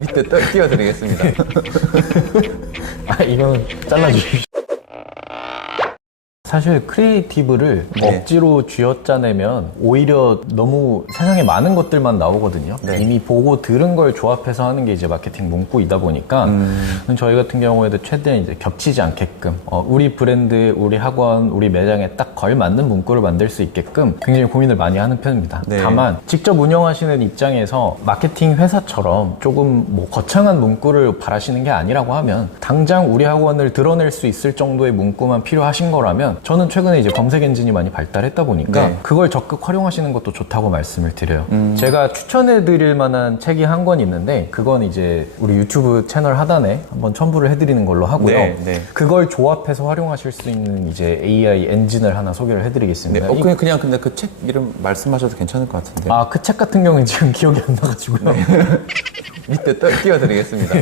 밑에 띄워드리겠습니다. 아, 이건 잘라주십시오. 사실 크리에이티브를 억지로 쥐어짜내면 오히려 너무 세상에 많은 것들만 나오거든요. 이미 보고 들은 걸 조합해서 하는 게 이제 마케팅 문구이다 보니까 저희 같은 경우에도 최대한 이제 겹치지 않게끔 우리 브랜드, 우리 학원, 우리 매장에 딱 걸맞는 문구를 만들 수 있게끔 굉장히 고민을 많이 하는 편입니다. 다만 직접 운영하시는 입장에서 마케팅 회사처럼 조금 뭐 거창한 문구를 바라시는 게 아니라고 하면 당장 우리 학원을 드러낼 수 있을 정도의 문구만 필요하신 거라면 저는 최근에 이제 검색 엔진이 많이 발달했다 보니까 그걸 적극 활용하시는 것도 좋다고 말씀을 드려요. 제가 추천해 드릴 만한 책이 한 권 있는데 그건 이제 우리 유튜브 채널 하단에 한번 첨부를 해드리는 걸로 하고요. 그걸 조합해서 활용하실 수 있는 이제 AI 엔진을 하나 소개를 해드리겠습니다. 그냥 근데 그 책 이름 말씀하셔도 괜찮을 것 같은데. 아, 그 책 같은 경우는 지금 기억이 안 나가지고요. 밑에 띄워드리겠습니다.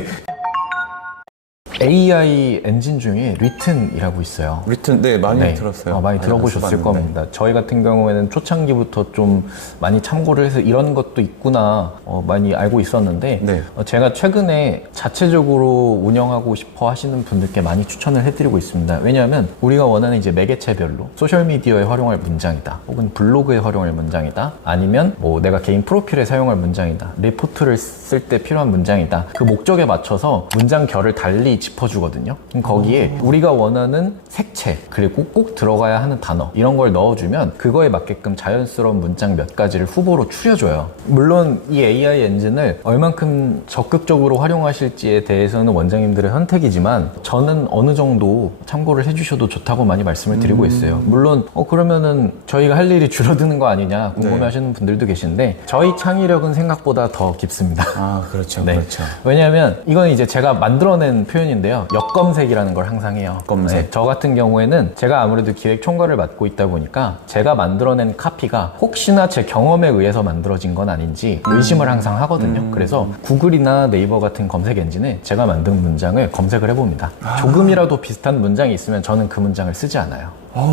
AI 엔진 중에 리튼이라고 있어요. 리튼, 네, 많이 들었어요. 많이 들어보셨을 겁니다. 저희 같은 경우에는 초창기부터 좀 많이 참고를 해서 이런 것도 있구나 많이 알고 있었는데 제가 최근에 자체적으로 운영하고 싶어 하시는 분들께 많이 추천을 해드리고 있습니다. 왜냐하면 우리가 원하는 이제 매개체별로 소셜미디어에 활용할 문장이다, 혹은 블로그에 활용할 문장이다, 아니면 뭐 내가 개인 프로필에 사용할 문장이다, 리포트를 쓸 때 필요한 문장이다, 그 목적에 맞춰서 문장 결을 달리 짚어주거든요. 거기에 우리가 원하는 색채, 그리고 꼭 들어가야 하는 단어, 이런 걸 넣어주면 그거에 맞게끔 자연스러운 문장 몇 가지를 후보로 추려줘요. 물론 이 AI 엔진을 얼만큼 적극적으로 활용하실지에 대해서는 원장님들의 선택이지만 저는 어느 정도 참고를 해주셔도 좋다고 많이 말씀을 드리고 있어요. 물론 그러면은 저희가 할 일이 줄어드는 거 아니냐 궁금해 하시는 분들도 계신데 저희 창의력은 생각보다 더 깊습니다. 아, 그렇죠. 그렇죠. 왜냐하면 이건 이제 제가 만들어낸 표현인데요. 역검색이라는 걸 항상 해요. 검색. 저 같은 경우에는 제가 아무래도 기획 총괄을 맡고 있다 보니까 제가 만들어낸 카피가 혹시나 제 경험에 의해서 만들어진 건 아닌지 의심을 항상 하거든요. 그래서 구글이나 네이버 같은 검색 엔진에 제가 만든 문장을 검색을 해봅니다. 조금이라도 비슷한 문장이 있으면 저는 그 문장을 쓰지 않아요.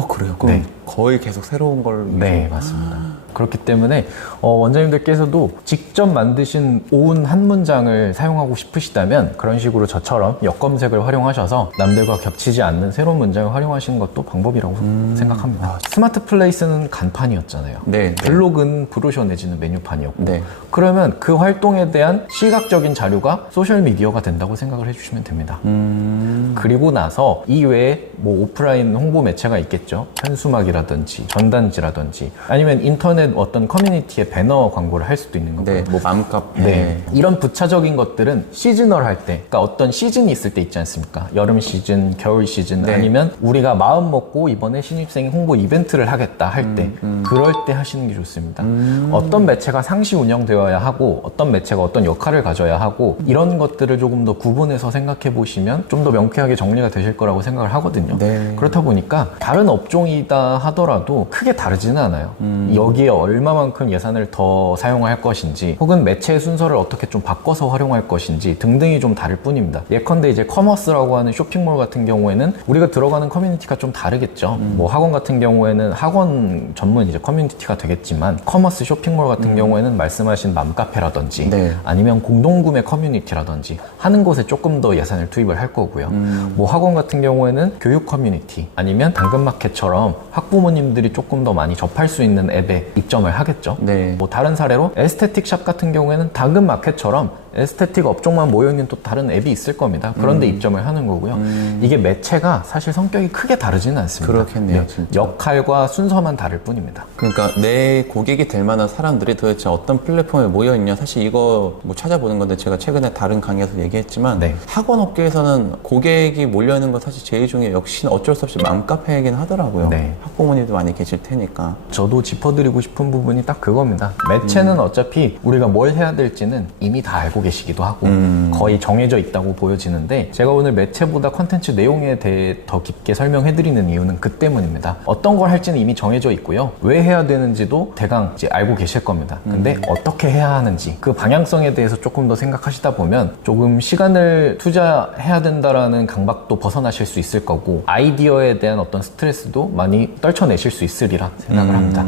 그래요? 그럼 거의 계속 새로운 걸. 네, 맞습니다. 그렇기 때문에 원장님들께서도 직접 만드신 온 한 문장을 사용하고 싶으시다면 그런 식으로 저처럼 역검색을 활용하셔서 남들과 겹치지 않는 새로운 문장을 활용하시는 것도 방법이라고 생각합니다. 스마트 플레이스는 간판이었잖아요. 블로그는 브로셔 내지는 메뉴판이었고 그러면 그 활동에 대한 시각적인 자료가 소셜미디어가 된다고 생각을 해주시면 됩니다. 그리고 나서 이외에 뭐 오프라인 홍보 매체가 있겠죠. 현수막이라든지 전단지라든지 아니면 인터넷 어떤 커뮤니티에 배너 광고를 할 수도 있는 거고요. 뭐 맘카페. 이런 부차적인 것들은 시즈널 할 때, 그러니까 어떤 시즌이 있을 때 있지 않습니까? 여름 시즌, 겨울 시즌, 아니면 우리가 마음 먹고 이번에 신입생 홍보 이벤트를 하겠다 할 때, 그럴 때 하시는 게 좋습니다. 어떤 매체가 상시 운영되어야 하고 어떤 매체가 어떤 역할을 가져야 하고 이런 것들을 조금 더 구분해서 생각해 보시면 좀 더 명쾌하게 정리가 되실 거라고 생각을 하거든요. 그렇다 보니까 다른 업종이다 하더라도 크게 다르지는 않아요. 여기에 얼마만큼 예산을 더 사용할 것인지 혹은 매체의 순서를 어떻게 좀 바꿔서 활용할 것인지 등등이 좀 다를 뿐입니다. 예컨대 이제 커머스라고 하는 쇼핑몰 같은 경우에는 우리가 들어가는 커뮤니티가 좀 다르겠죠. 뭐 학원 같은 경우에는 학원 전문 이제 커뮤니티가 되겠지만 커머스 쇼핑몰 같은 경우에는 말씀하신 맘카페라든지 아니면 공동구매 커뮤니티라든지 하는 곳에 조금 더 예산을 투입을 할 거고요. 뭐 학원 같은 경우에는 교육 커뮤니티 아니면 당근마켓처럼 학부모님들이 조금 더 많이 접할 수 있는 앱에 입점을 하겠죠. 뭐 다른 사례로 에스테틱 샵 같은 경우에는 당근마켓처럼 에스테틱 업종만 모여있는 또 다른 앱이 있을 겁니다. 그런데 입점을 하는 거고요. 이게 매체가 사실 성격이 크게 다르지는 않습니다. 그렇겠네요. 진짜. 역할과 순서만 다를 뿐입니다. 그러니까 내 고객이 될 만한 사람들이 도대체 어떤 플랫폼에 모여있냐, 사실 이거 뭐 찾아보는 건데 제가 최근에 다른 강의에서 얘기했지만 학원 업계에서는 고객이 몰려있는 건 사실 제일 중에 역시 어쩔 수 없이 맘카페이긴 하더라고요. 학부모님도 많이 계실 테니까. 저도 짚어드리고 싶은 부분이 딱 그겁니다. 매체는 어차피 우리가 뭘 해야 될지는 이미 다 알고 계시기도 하고 거의 정해져 있다고 보여지는데 제가 오늘 매체보다 콘텐츠 내용에 대해 더 깊게 설명해드리는 이유는 그 때문입니다. 어떤 걸 할지는 이미 정해져 있고요. 왜 해야 되는지도 대강 이제 알고 계실 겁니다. 근데 어떻게 해야 하는지 그 방향성에 대해서 조금 더 생각하시다 보면 조금 시간을 투자해야 된다라는 강박도 벗어나실 수 있을 거고 아이디어에 대한 어떤 스트레스도 많이 떨쳐내실 수 있으리라 생각을 합니다.